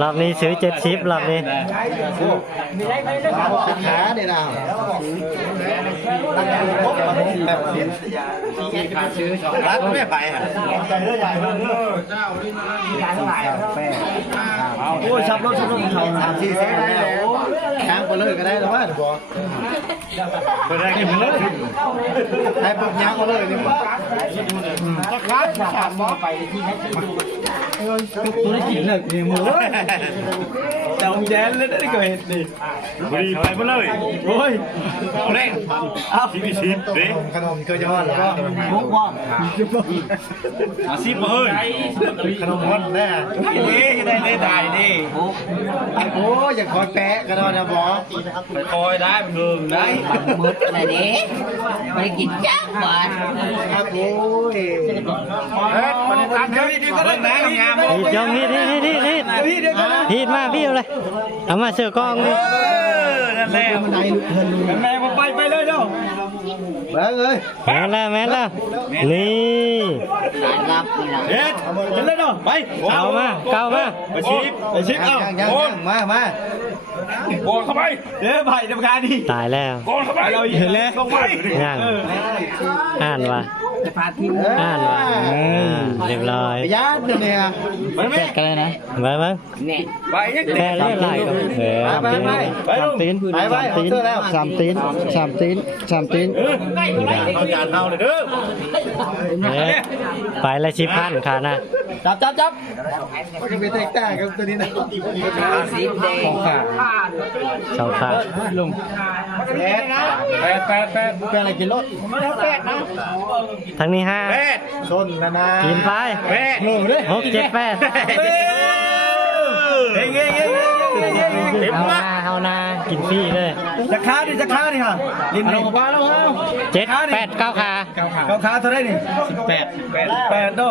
รอบนี้ซื้อ70รอบนี้ ขาเนี่ยนะรัดไม่ไปอ่ะโอ้ชับรถเขา3-4แสนได้แล้วช้างไปเลยก็ได้แล้วว่าบอกไปได้กี่มื้อให้ปุ๊บยางมาเลยนี่ราคา3ไปที่ให้ตัวนี้กินเลยนี่มื้อแต่ผมแย่เลยได้เกิดดิไปมาเลย โอ้ย เร่งชิบดิ ขนมก็ยอดแล้วก็มุกว่ามาซิบมาเฮ้ย ขนมวันแน่ได้ได้ดิ โอ้ยอย่าคอยแปะกันนะบอส ไปคอยได้เพิ่งได้ มืดอะไรนี้ไม่กินจ้าหวาน ครับโอ้ย เฮ้ยมันตามเดี๋ยวนี้ก็ได้นะงาม ฮีดยองฮีดมาพี่เอาเลยเอามาเสือกองดิ นั่นแหละ มันไหนเงิน แม่มาไปเลยเนาะ แบงเลย แม่แล้วนี่ สายลับนี่นะ เฮ็ดจะเล่นเนาะไป เอามาเก้ามา ไปชิปเอ้า ยังมา โกนเข้าไปเดี๋ยวไปทำการดี ตายแล้ว โกนเข้าไปเราเห็นแล้วลงไป ย่างอ่านวะอ่านวะเรียบร้อย ญาติเนี่ย ไปไหม กันเลยนะไปมั้ง เนี่ย ไปยัง แค่เลื่อนไหลก็ตีน ไป3 ตีน เอาจานเอาเลยเด้อ ไปละ10,000ค่ะนะ จับจะไปแตกต่างกับตัวนี้นะ สีแดง สองขา ลุงแปดเป็นอะไรกินรถ ทั้งนี้5 ชนนะนะ กินไป หนูด้วย 6 7 8เอานากินฟรีเลย จะค้าดิค่ะลินลงมาแล้วฮะ 7 8 9 ขา เขาค้าเท่าไรนี่18 8โต